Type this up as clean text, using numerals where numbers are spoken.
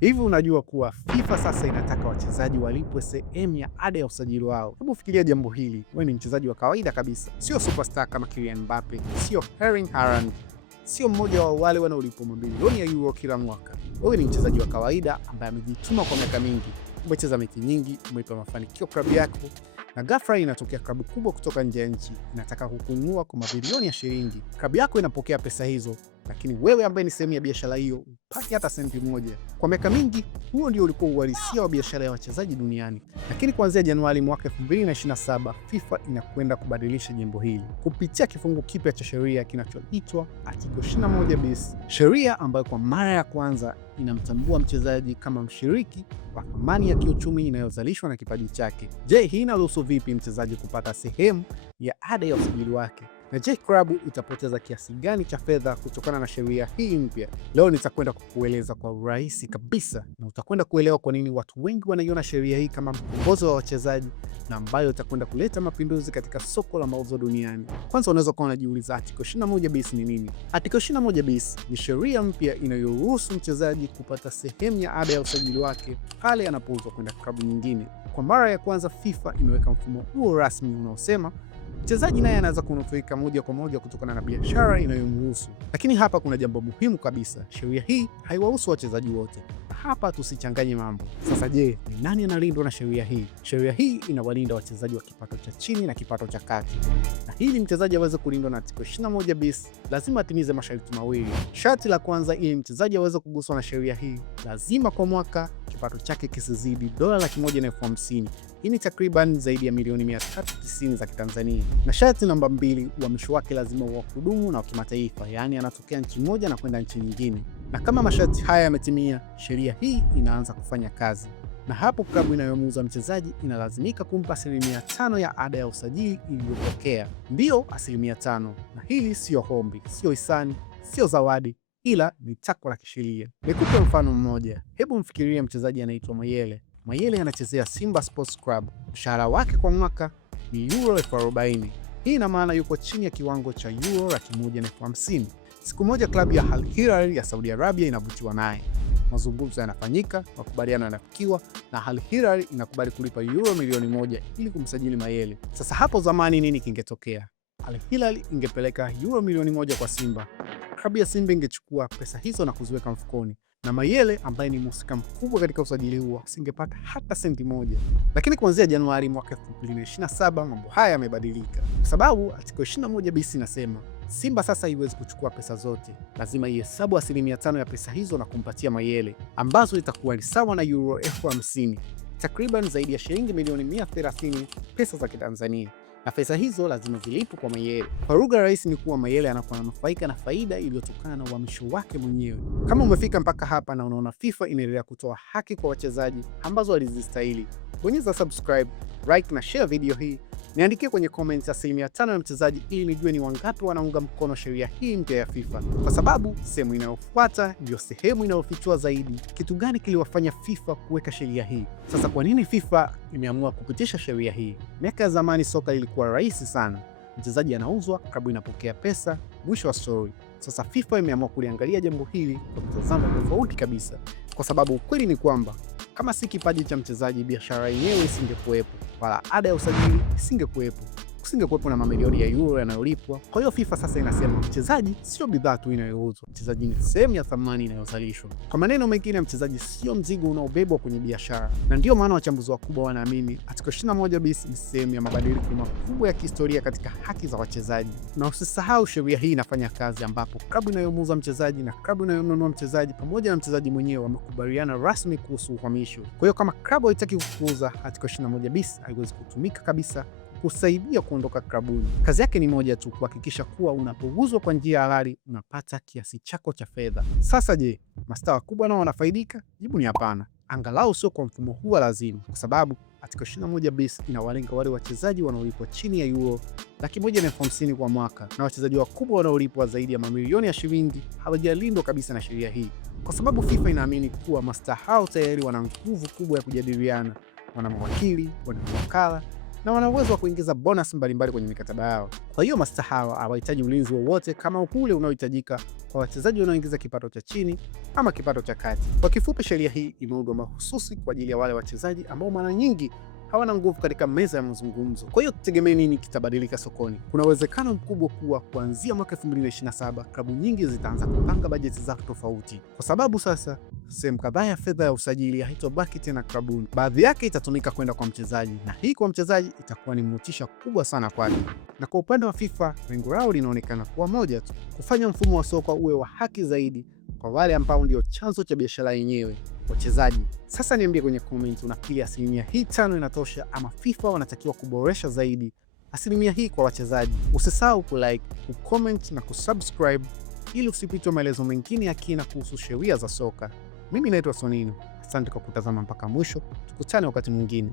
Hivi unajua kuwa FIFA sasa inataka wachezaji walipwe sehemu ya ada ya usajili wao? Hebu fikiria jambo hili. Wewe ni mchezaji wa kawaida kabisa, sio superstar kama Kylian Mbappe, sio Erling Haaland, sio mmoja wa wale wanaolipwa mabilioni ya euro kila mwaka. Wewe ni mchezaji wa kawaida ambaye amejituma kwa miaka mingi, umecheza mechi nyingi, umeipa mafanikio klabu yako, na ghafla inatokea klabu kubwa kutoka nje ya nchi inataka kukununua kwa mabilioni ya shilingi. Klabu yako inapokea pesa hizo, lakini wewe ambaye ni sehemu ya biashara hiyo hupati hata senti moja. Kwa miaka mingi, huo ndio ulikuwa uhalisia wa biashara ya wachezaji duniani. Lakini kuanzia Januari mwaka 2027, FIFA inakwenda kubadilisha jambo hili kupitia kifungu kipya cha sheria kinachoitwa Article 21 bis, sheria ambayo kwa mara ya kwanza inamtambua mchezaji kama mshiriki wa thamani ya kiuchumi inayozalishwa na kipaji chake. Je, hii inaruhusu vipi mchezaji kupata sehemu ya ada ya usajili wake? Na je, klabu itapoteza kiasi gani cha fedha kutokana na sheria hii mpya? Leo nitakwenda kukueleza kwa urahisi kabisa, na utakwenda kuelewa kwa nini watu wengi wanaiona sheria hii kama mkombozi wa wachezaji na ambayo itakwenda kuleta mapinduzi katika soko la mauzo duniani. Kwanza unaweza kuwa unajiuliza Article 21 bis ni nini? Article 21 bis ni sheria mpya inayoruhusu mchezaji kupata sehemu ya ada ya usajili wake pale anapouzwa kwenda klabu nyingine. Kwa mara ya kwanza FIFA imeweka mfumo huo rasmi unaosema mchezaji naye anaweza kunufaika moja kwa moja kutokana na biashara inayomhusu. Lakini hapa kuna jambo muhimu kabisa, sheria hii haiwahusu wachezaji wote. Hapa tusichanganye mambo. Sasa je, ni nani analindwa na sheria hii? Sheria hii inawalinda wachezaji wa kipato cha chini na kipato cha kati. Na ili mchezaji aweze kulindwa na Article 21 bis, lazima atimize masharti mawili. Sharti la kwanza, ili mchezaji aweze kuguswa na sheria hii, lazima kwa mwaka kipato chake kisizidi $150,000. Hii ni takriban zaidi ya milioni 390 za Kitanzania. Na sharti namba 2, uhamisho wake lazima uwe wa kudumu na wa kimataifa, yaani anatokea nchi moja na kwenda nchi nyingine. Na kama masharti haya yametimia, sheria hii inaanza kufanya kazi. Na hapo klabu inayomuuza mchezaji inalazimika kumpa 5% ya ada ya usajili iliyopokea. Ndiyo, 5%. Na hili sio hombi, sio hisani, sio zawadi, ila ni takwa la kisheria. Nikupe mfano mmoja. Hebu mfikirie mchezaji anaitwa Mayele. Mayele anachezea Simba Sports Club. Mshahara wake kwa mwaka ni euro 40,000. Hii ina maana yuko chini ya kiwango cha euro 150,000. Siku moja klabu ya Al Hilal ya Saudi Arabia inavutiwa naye. Mazungumzo yanafanyika, makubaliano yanafikiwa na Al Hilal inakubali kulipa euro milioni 1 ili kumsajili Mayele. Sasa hapo zamani nini kingetokea? Al Hilal ingepeleka euro milioni 1 kwa Simba. Klabu ya Simba ingechukua pesa hizo na kuziweka mfukoni, na Mayele ambaye ni mhusika mkubwa katika usajili huo asingepata hata senti moja. Lakini kuanzia Januari mwaka 2027 mambo haya yamebadilika, kwa sababu Article 21 bis inasema Simba sasa haiwezi kuchukua pesa zote, lazima ihesabu 5% ya pesa hizo na kumpatia Mayele, ambazo itakuwa ni sawa na euro 50,000, takriban zaidi ya shilingi milioni 130 pesa za Kitanzania. Na pesa hizo lazima zilipwe kwa Mayele. Kwa lugha rahisi ni kuwa Mayele anakuwa ananufaika na faida iliyotokana na uhamisho wake mwenyewe. Kama umefika mpaka hapa na unaona FIFA inaendelea kutoa haki kwa wachezaji ambazo walizistahili, bonyeza subscribe, like na share video hii. Niandikie kwenye comments 5% ya mchezaji ili nijue ni wangapi wanaunga mkono sheria hii mpya ya FIFA, kwa sababu sehemu inayofuata ndio sehemu inayofichua zaidi kitu gani kiliwafanya FIFA kuweka sheria hii. Sasa kwa nini FIFA imeamua kupitisha sheria hii? Miaka ya zamani soka lilikuwa rahisi sana, mchezaji anauzwa, klabu inapokea pesa, mwisho wa story. Sasa FIFA imeamua kuliangalia jambo hili kwa mtazamo tofauti kabisa, kwa sababu ukweli ni kwamba kama si kipaji cha mchezaji, biashara yenyewe isingekuwepo, wala ada ya usajili isingekuwepo, kusingekuwepo na mamilioni ya euro yanayolipwa. Kwa hiyo FIFA sasa inasema mchezaji sio bidhaa tu inayouzwa, mchezaji ni sehemu ya thamani inayozalishwa. Kwa maneno mengine, mchezaji sio mzigo unaobebwa kwenye biashara. Na ndio maana wachambuzi wakubwa wanaamini Article 21 bis ni sehemu ya mabadiliko makubwa ya kihistoria katika haki za wachezaji. Na usisahau sheria hii inafanya kazi ambapo klabu inayomuuza mchezaji na klabu inayomnunua mchezaji pamoja na mchezaji mwenyewe wamekubaliana rasmi kuhusu uhamisho. Kwa hiyo kama klabu haitaki kuuza, Article 21 bis haiwezi kutumika kabisa kusaidia kuondoka klabuni. Kazi yake ni moja tu, kuhakikisha kuwa unapouzwa kwa njia halali unapata kiasi chako cha fedha. Sasa je, mastaa wakubwa nao wanafaidika? Jibu ni hapana, angalau sio kwa mfumo huu lazima, kwa sababu Article 21 bis inawalenga wale wachezaji wanaolipwa chini ya euro 150,000 kwa mwaka, na wachezaji wakubwa wanaolipwa zaidi ya mamilioni ya shilingi hawajalindwa kabisa na sheria hii, kwa sababu FIFA inaamini kuwa mastaa hao tayari wana nguvu kubwa ya kujadiliana, wana mawakili, wana mawakala na wana uwezo wa kuingiza bonus mbalimbali kwenye mikataba yao. Kwa hiyo mastaa hawa hawahitaji ulinzi wowote kama ule unaohitajika kwa wachezaji wanaoingiza kipato cha chini ama kipato cha kati. Kwa kifupi, sheria hii imeundwa mahususi kwa ajili ya wale wachezaji ambao mara nyingi hawana nguvu katika meza ya mazungumzo. Kwa hiyo tutegemee nini kitabadilika sokoni? Kuna uwezekano mkubwa kuwa kuanzia mwaka 2027 klabu nyingi zitaanza kupanga bajeti zao tofauti, kwa sababu sasa sehemu kadhaa ya fedha ya usajili haitobaki tena klabuni. Baadhi yake itatumika kwenda kwa mchezaji, na hii kwa mchezaji itakuwa ni motisha kubwa sana kwake. Na kwa upande wa FIFA, lengo lao linaonekana kuwa moja tu: kufanya mfumo wa soka uwe wa haki zaidi kwa wale ambao ndio chanzo cha biashara yenyewe, wachezaji. Sasa niambie kwenye comment, unafikiri asilimia hii 5 inatosha ama FIFA wanatakiwa kuboresha zaidi asilimia hii kwa wachezaji? Usisahau kulike, kucomment na kusubscribe ili usipitwe maelezo mengine ya kina kuhusu sheria za soka. Mimi naitwa Sonino. Asante kwa kutazama mpaka mwisho. Tukutane wakati mwingine.